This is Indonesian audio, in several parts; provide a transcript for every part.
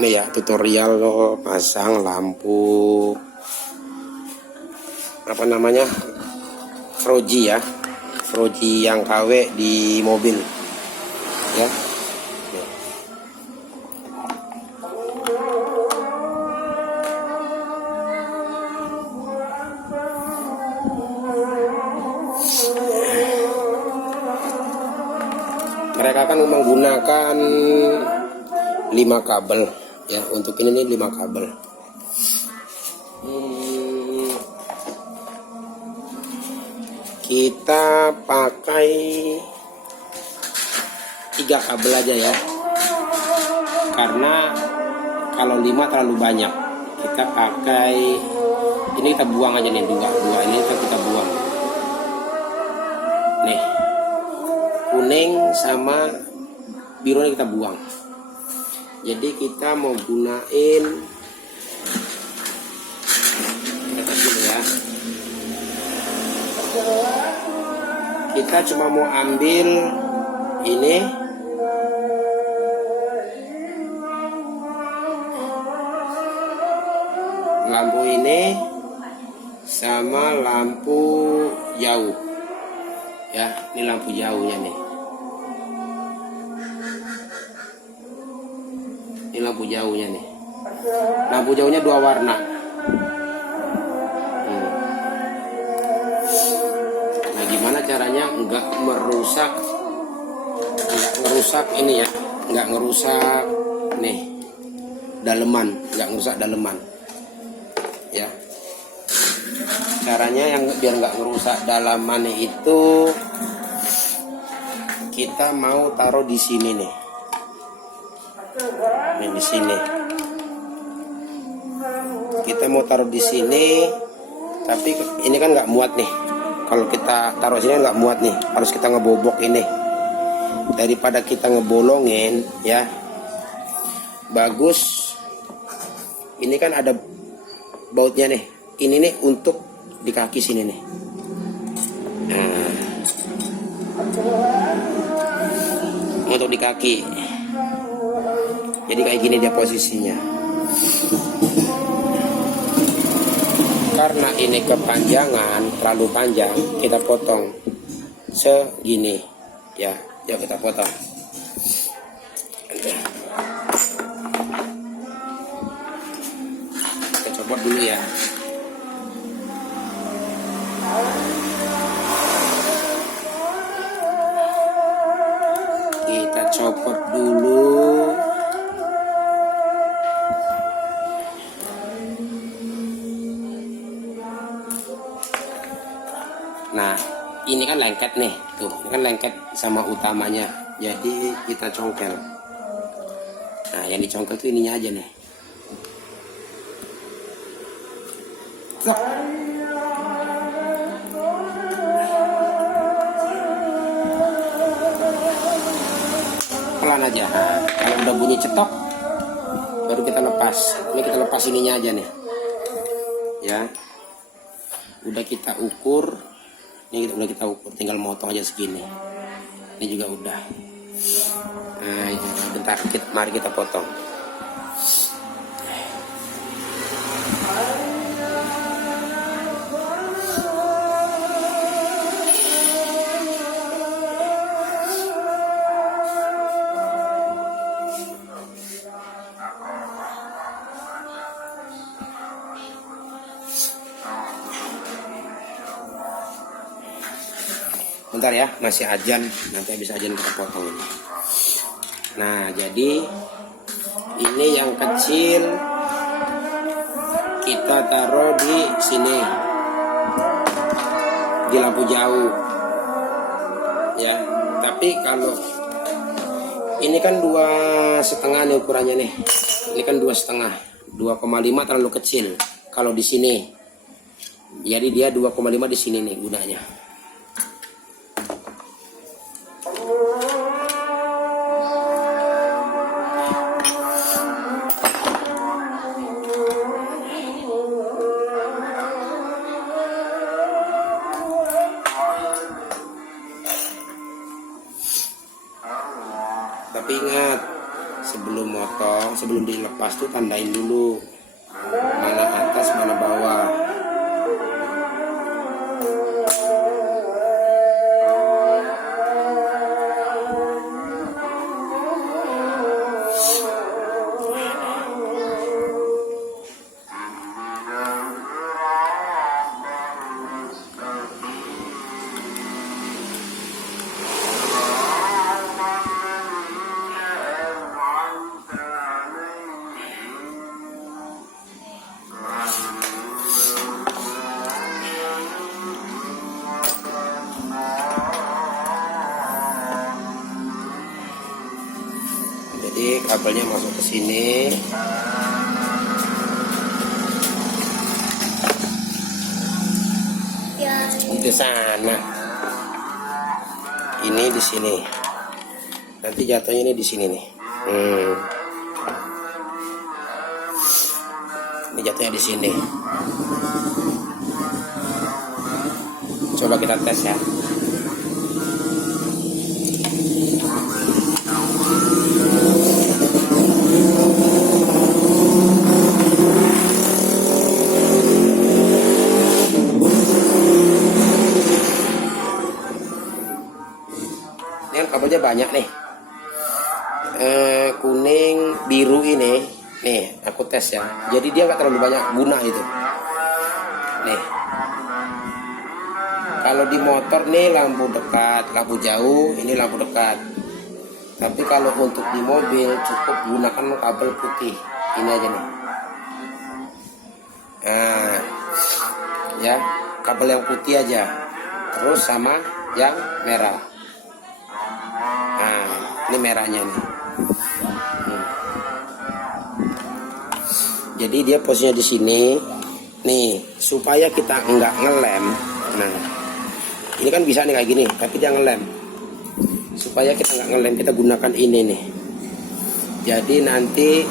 Nih ya, tutorial pasang lampu apa namanya, Froji ya, Froji yang KW di mobil ya. Mereka akan menggunakan 5 kabel ya, untuk ini nih 5 kabel. Kita pakai 3 kabel aja ya, karena kalau 5 terlalu banyak. Kita pakai ini, kita buang aja nih, dua ini kita buang nih, kuning sama biru kita buang. Jadi kita mau gunain ya, kita cuma mau ambil ini lampu ini sama lampu jauh ya. Ini lampu jauhnya nih, ini lampu jauhnya nih. Lampu jauhnya 2 warna. Nah, gimana caranya nggak merusak, ini ya, nggak ngerusak nih daleman, nggak ngerusak daleman ya. Caranya yang biar nggak ngerusak dalaman itu, kita mau taruh di sini nih. Nih di sini. Kita mau taruh di sini, tapi ini kan nggak muat nih. Kalau kita taruh sini nggak muat nih, harus kita ngebobok ini. Daripada kita ngebolongin ya, bagus. Ini kan ada bautnya nih. Ini nih untuk di kaki sini nih. Nah, untuk di kaki. Jadi kayak gini dia posisinya. Karena ini kepanjangan, terlalu panjang, kita potong segini ya. Yuk kita potong. Kita copot dulu ya. Kita copot dulu. Nah, ini kan lengket nih, tuh, ini kan lengket sama utamanya. Jadi kita congkel. Nah, yang dicongkel tuh ininya aja nih. Stop. Pelan aja. Nah, kalau udah bunyi cetok, baru kita lepas. Ini kita lepas ininya aja nih. Ya. Udah kita ukur. Ini udah kita ukur, tinggal motong aja segini. Ini juga udah. Nah, bentar, mari kita potong. Bentar ya, masih ajan, nanti habis ajan kita potong ini. Nah, jadi ini yang kecil kita taruh di sini, di lampu jauh ya. Tapi kalau ini kan 2,5 nih ukurannya nih, ini kan 2,5, 2,5 terlalu kecil kalau di sini. Jadi dia 2,5 di sini nih gunanya. Tapi ingat, sebelum motong, sebelum dilepas tuh tandain dulu mana atas mana bawah. Jadi kabelnya masuk ke sini. Di sana. Ini di sini. Nanti jatuhnya ini di sini nih. Ini jatuhnya di sini. Coba kita tes ya. Ini kabelnya banyak nih, kuning biru ini nih aku tes ya, jadi dia nggak terlalu banyak guna itu nih. Kalau di motor nih lampu dekat, lampu jauh, ini lampu dekat. Tapi kalau untuk di mobil cukup gunakan kabel putih ini aja nih. Nah ya, kabel yang putih aja, terus sama yang merah. Nah, ini merahnya nih. Jadi dia posisinya di sini, nih supaya kita nggak ngelem. Nah, ini kan bisa nih kayak gini, tapi dia ngelem. Supaya kita nggak ngelem, kita gunakan ini nih. Jadi nanti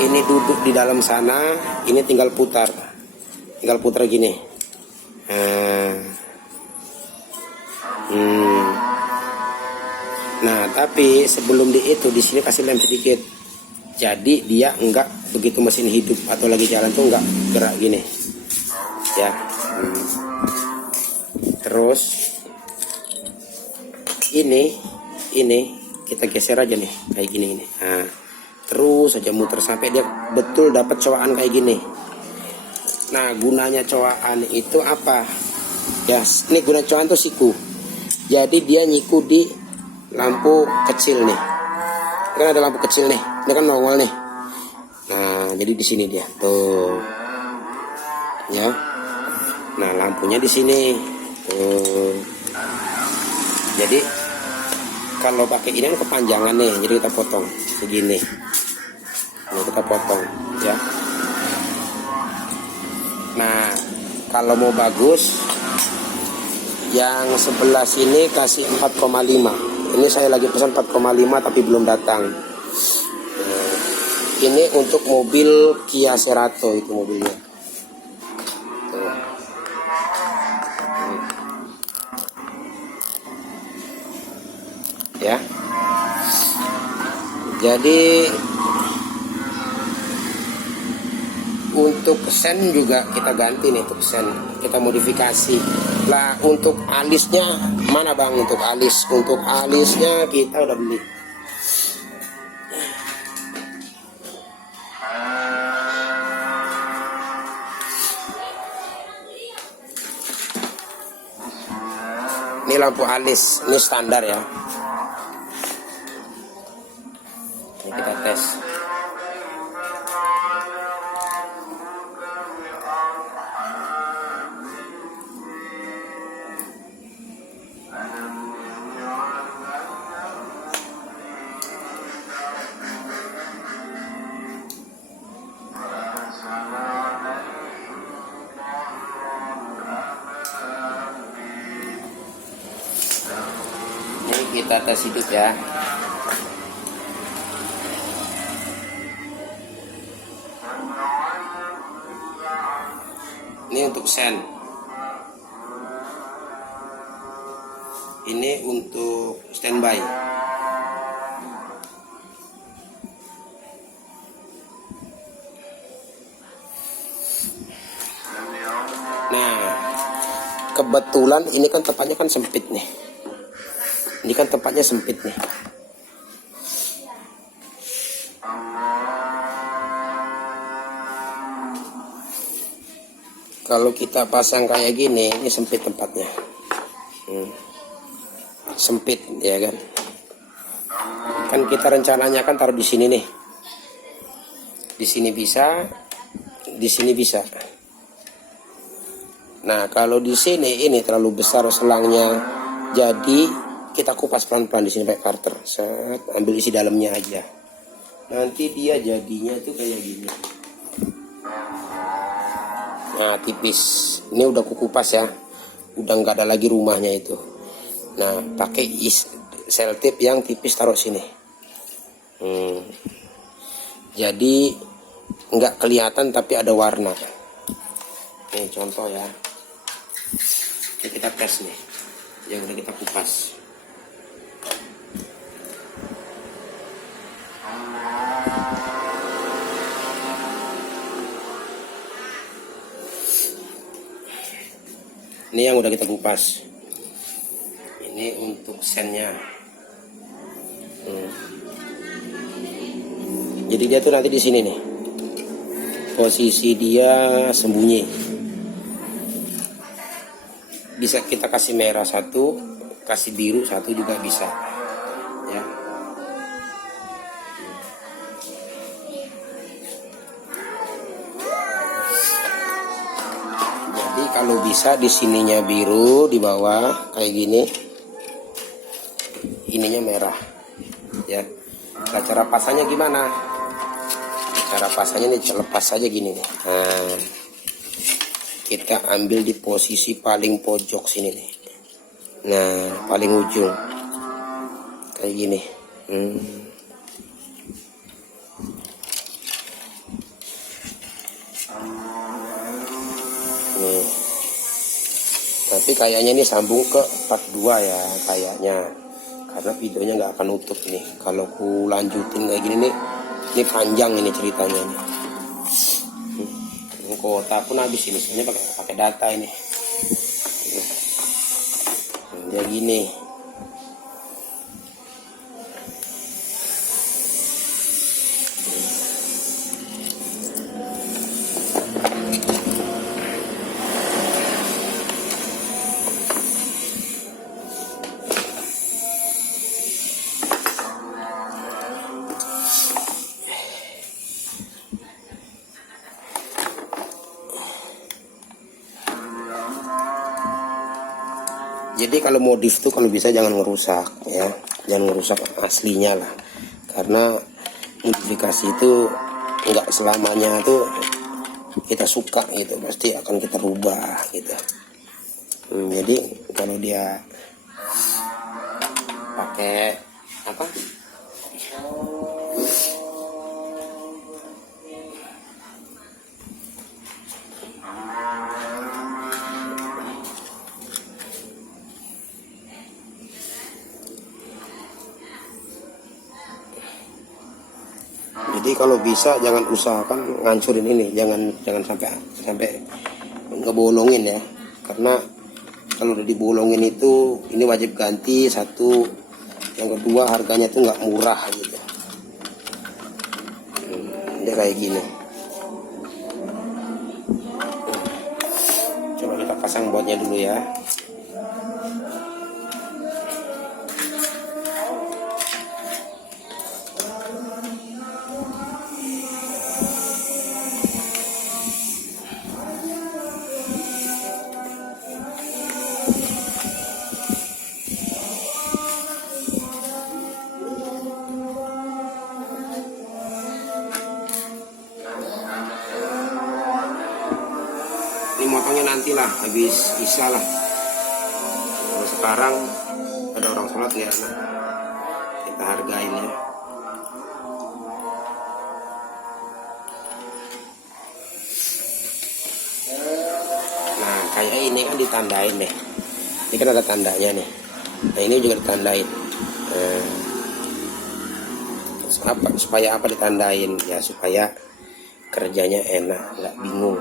ini duduk di dalam sana, ini tinggal putar gini. Nah, tapi sebelum di sini kasih lem sedikit. Jadi dia enggak begitu mesin hidup atau lagi jalan tuh enggak gerak gini. Ya. Terus ini kita geser aja nih kayak gini. Nah, terus aja muter sampai dia betul dapat cowaan kayak gini. Nah, gunanya cowaan itu apa? Ya, ini guna cowaan tuh siku. Jadi dia nyiku di lampu kecil nih. Ini kan ada lampu kecil nih. Ini kan nongol nih. Nah, jadi di sini dia. Tuh. Ya. Nah, lampunya di sini. Tuh. Jadi kalau pakai ini kan kepanjangan nih. Jadi kita potong begini. Ini kita potong, ya. Nah, kalau mau bagus yang sebelah sini kasih 4,5. Ini saya lagi pesan 4,5 tapi belum datang. Ini untuk mobil Kia Cerato itu mobilnya. Tuh. Ya. Jadi untuk sen juga kita ganti nih, untuk sen kita modifikasi. Lah untuk alisnya mana bang? Untuk alisnya kita udah beli. Ini lampu alis, ini standar ya. Ini kita tes. Kita tes hidup ya. Ini untuk sen. Ini untuk standby. kebetulan ini kan tempatnya kan sempit nih. Ini kan tempatnya sempit nih. Kalau kita pasang kayak gini, ini sempit tempatnya. Sempit ya kan. Kan kita rencananya kan taruh di sini nih. Di sini bisa, di sini bisa. Nah, kalau di sini ini terlalu besar selangnya. Jadi kita kupas pelan-pelan di sini pakai karter. Set, ambil isi dalamnya aja. Nanti dia jadinya tuh kayak gini. Nah, tipis. Ini udah kukupas ya. Udah nggak ada lagi rumahnya itu. Nah, pakai selotip yang tipis taruh sini. Jadi nggak kelihatan tapi ada warna. Nih contoh ya. Ini kita tes nih. Yang udah kita kupas. Ini yang udah kita kupas. Ini untuk sennya. Jadi dia tuh nanti di sini nih. Posisi dia sembunyi. Bisa kita kasih merah satu, kasih biru satu juga bisa. Ya. Jadi kalau bisa di sininya biru, di bawah kayak gini. Ininya merah. Ya. Nah, cara pasangnya gimana? Cara pasangnya nih lepas saja gini nih. Nah, kita ambil di posisi paling pojok sini nih. Nah, paling ujung. Kayak gini. Nih. Tapi kayaknya ini sambung ke part 2 ya kayaknya. Karena videonya nggak akan nutup nih. Kalau ku lanjutin kayak gini nih, ini panjang ini ceritanya nih. Kuota pun habis ini, sebenarnya pakai data ini. Dia gini. Jadi kalau modif tuh kalau bisa jangan ngerusak ya, jangan ngerusak aslinya lah, karena modifikasi itu nggak selamanya tuh kita suka gitu, pasti akan kita rubah gitu. Jadi kalau dia pakai apa? Jadi kalau bisa jangan usahakan ngancurin ini, jangan sampai ngebolongin ya, karena kalau udah dibolongin itu ini wajib ganti satu, yang kedua harganya tuh nggak murah gitu. Dia kayak gini. Coba kita pasang botnya dulu ya. Ini motongnya nantilah habis isya lah. Kalau sekarang ada orang sholat ya, nah, kita hargain ya. Nah kayak ini kan ditandain nih. Ini kan ada tandanya nih. Nah ini juga ditandain. Supaya apa ditandain? Ya supaya kerjanya enak, nggak bingung.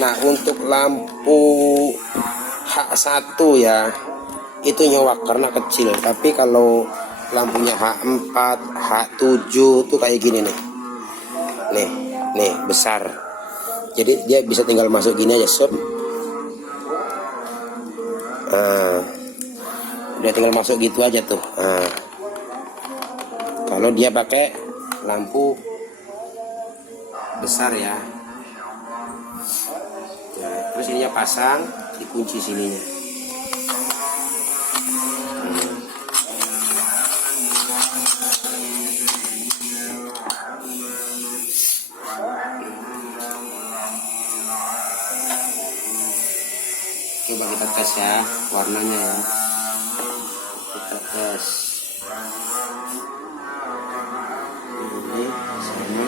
Nah, untuk lampu H1 ya, itu nyowak karena kecil. Tapi kalau lampunya H4, H7 tuh kayak gini nih. Nih, besar. Jadi dia bisa tinggal masuk gini aja, sob. Nah, udah tinggal masuk gitu aja tuh. Nah, kalau dia pakai lampu besar ya. Nah, terus ininya pasang, dikunci sininya. Coba kita tes ya warnanya ya. Kita tes. Ini sama.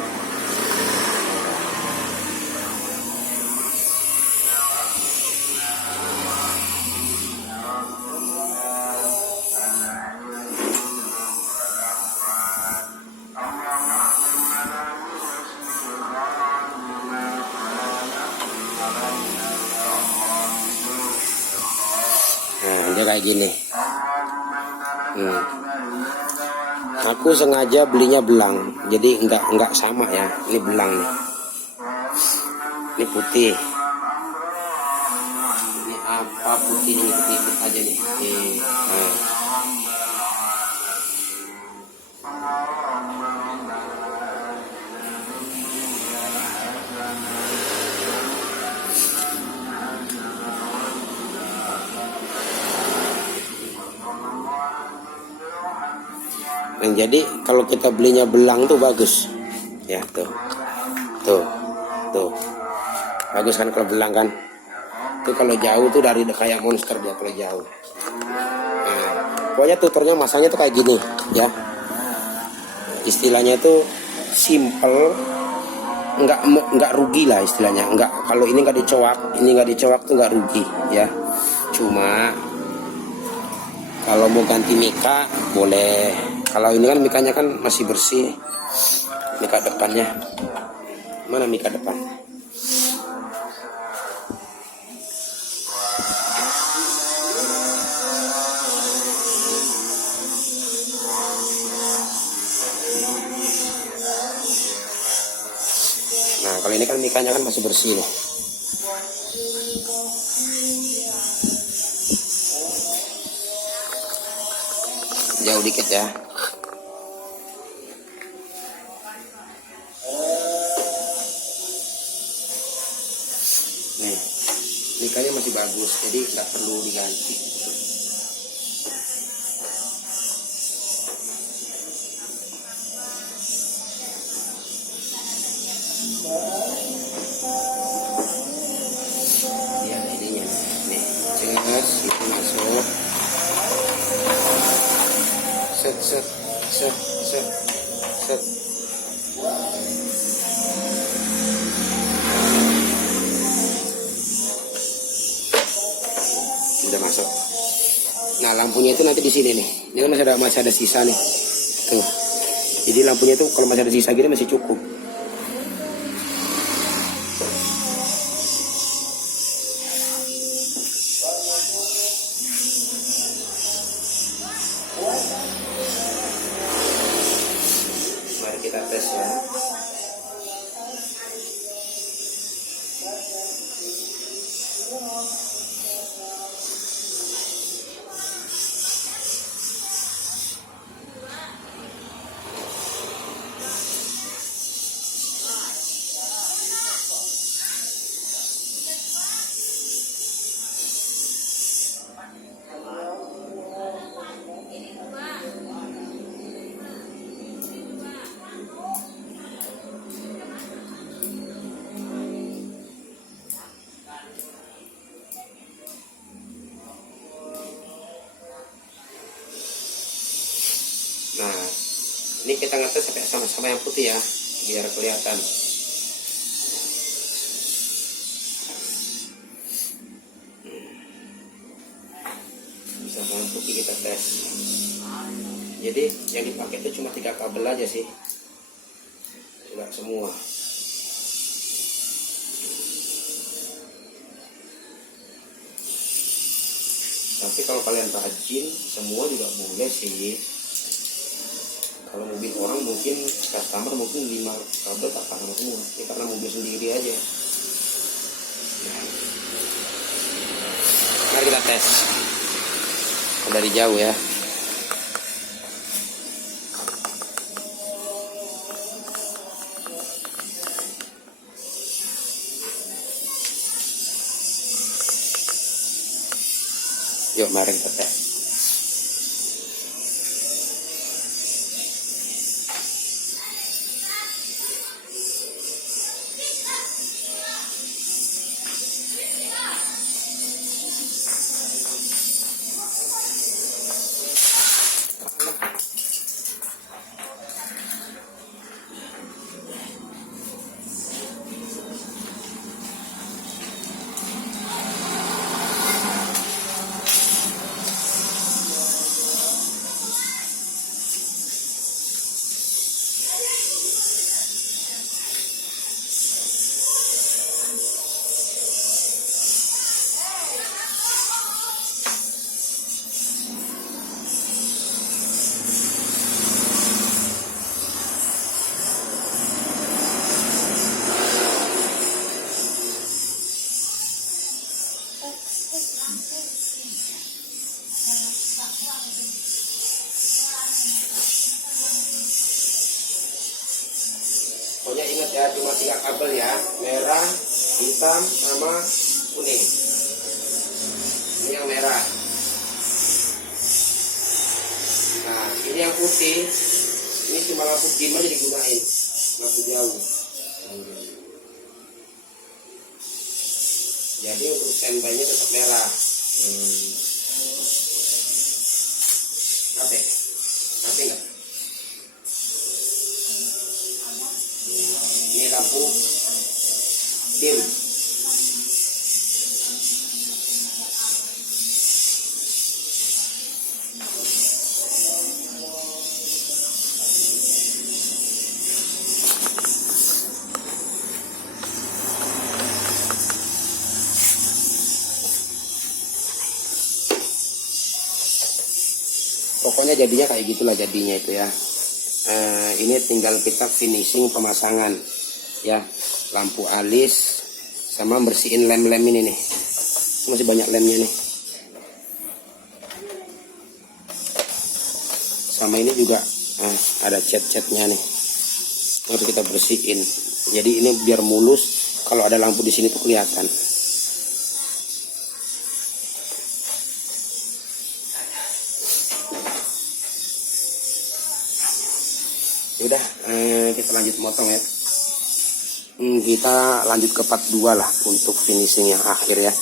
Nah, dia kayak gini. Aku sengaja belinya belang, jadi enggak sama ya. Ini belang nih. Ini putih. Ini apa putih ini, ikut aja nih. Nah. Nah, jadi kalau kita belinya belang tuh bagus ya, tuh bagus kan kalau belang kan. Itu kalau jauh tuh dari kayak monster dia kalau jauh. Nah, pokoknya tutornya masangnya tuh kayak gini ya, istilahnya itu simple, nggak rugi lah istilahnya. Nggak, kalau ini nggak dicowak tuh nggak rugi ya. Cuma kalau mau ganti mika boleh. Kalau ini kan mikanya kan masih bersih. Mika depannya. Mana mika depan? Nah, kalau ini kan mikanya kan masih bersih nih. Jauh dikit ya. Nih, mikanya masih bagus, jadi nggak perlu diganti. Ya, ininya nih, cengas itu masuk. Set. Udah masuk. Nah, lampunya itu nanti di sini nih. Ini kan masih ada sisa nih. Tuh. Jadi lampunya itu kalau masih ada sisa gini masih cukup. Mari kita tes ya. Nah, ini kita ngetes sampai sama-sama yang putih ya, biar kelihatan. Bisa yang putih kita tes. Jadi yang dipakai itu cuma 3 kabel aja sih, enggak semua. Tapi kalau kalian rajin semua juga boleh sih. Kalau mobil orang mungkin customer mungkin 5 kabel tak paham semua. Ini karena mobil sendiri aja. Mari kita tes dari jauh ya. Yuk mari kita tes. Pokoknya ingat ya, cuma 3 kabel ya, merah, hitam, sama kuning. Ini yang merah. Nah, ini yang putih. Ini cuma lampu dim aja digunain, lampu jauh. Jadi untuk standby-nya tetap merah. Oke, nanti enggak? Ini lampu dim. Pokoknya jadinya kayak gitulah jadinya itu ya. Ini tinggal kita finishing pemasangan ya, lampu alis sama bersihin lem-lem ini nih, masih banyak lemnya nih, sama ini juga ada cat-catnya nih, harus kita bersihin. Jadi ini biar mulus, kalau ada lampu di sini tuh kelihatan. Udah, kita lanjut motong ya. Kita lanjut ke part 2 lah untuk finishing yang akhir ya.